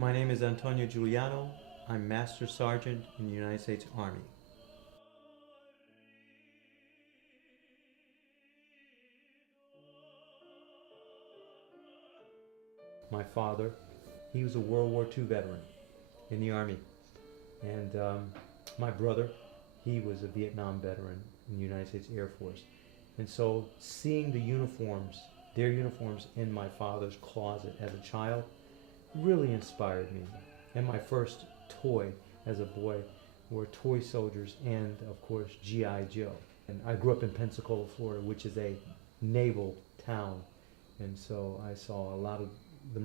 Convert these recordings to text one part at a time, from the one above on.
My name is Antonio Giuliano. I'm Master Sergeant in the United States Army. My father, he was a World War II veteran in the Army. And my brother, he was a Vietnam veteran in the United States Air Force. And so seeing the uniforms, their uniforms in my father's closet as a child really inspired me. And my first toy as a boy were toy soldiers and, of course, G.I. Joe. And I grew up in Pensacola, Florida, which is a naval town. And so I saw a lot of the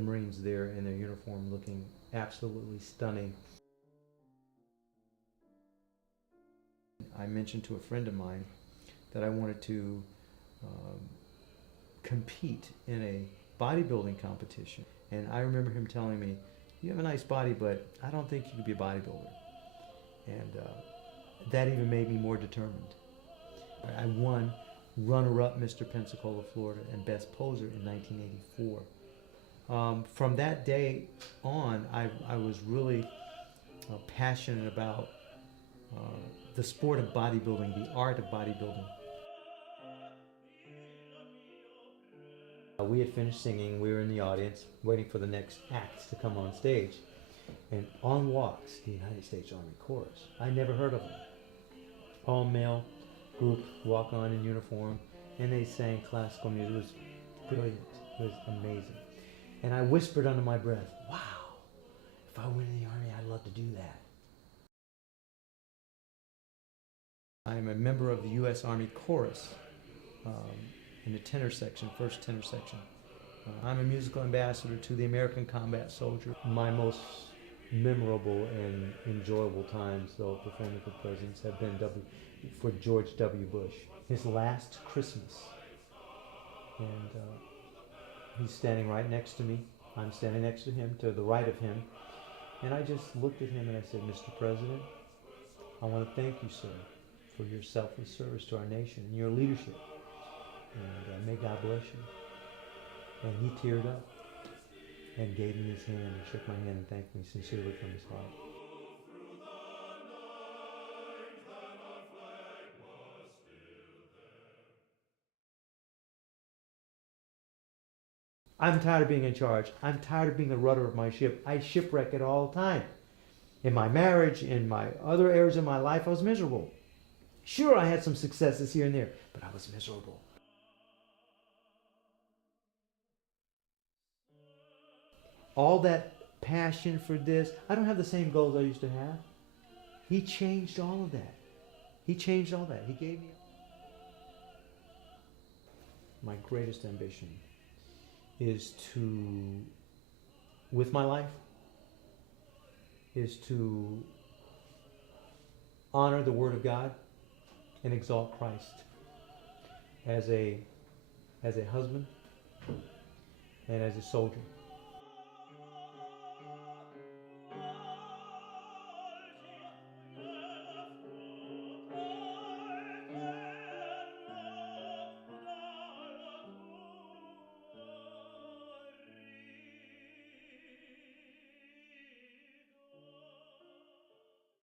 Marines there in their uniform looking absolutely stunning. I mentioned to a friend of mine that I wanted to compete in a bodybuilding competition. And I remember him telling me, "You have a nice body, but I don't think you could be a bodybuilder." And that even made me more determined. I won runner-up Mr. Pensacola, Florida, and best poser in 1984. From that day on, I was really passionate about the sport of bodybuilding, the art of bodybuilding. We had finished singing, we were in the audience waiting for the next acts to come on stage. And on walks the United States Army Chorus. I never heard of them. All male group, walk on in uniform, and they sang classical music. It was brilliant, it was amazing. And I whispered under my breath, "Wow, if I went in the Army, I'd love to do that." I am a member of the U.S. Army Chorus in the tenor section, first tenor section. I'm a musical ambassador to the American Combat Soldier. My most memorable and enjoyable times, though, performing for presidents have been for George W. Bush. His last Christmas. And he's standing right next to me. I'm standing next to him, to the right of him. And I just looked at him and I said, "Mr. President, I want to thank you, sir, for your selfless service to our nation and your leadership. And may God bless you." And he teared up and gave me his hand and shook my hand and thanked me sincerely from his heart. I'm tired of being in charge. I'm tired of being the rudder of my ship. I shipwreck it all the time. In my marriage, in my other areas of my life, I was miserable. Sure, I had some successes here and there, but I was miserable. All that passion for this, I don't have the same goals I used to have. He changed all of that. He changed all that. He gave me my greatest ambition is to, with my life, is to honor the Word of God and exalt Christ as a husband and as a soldier.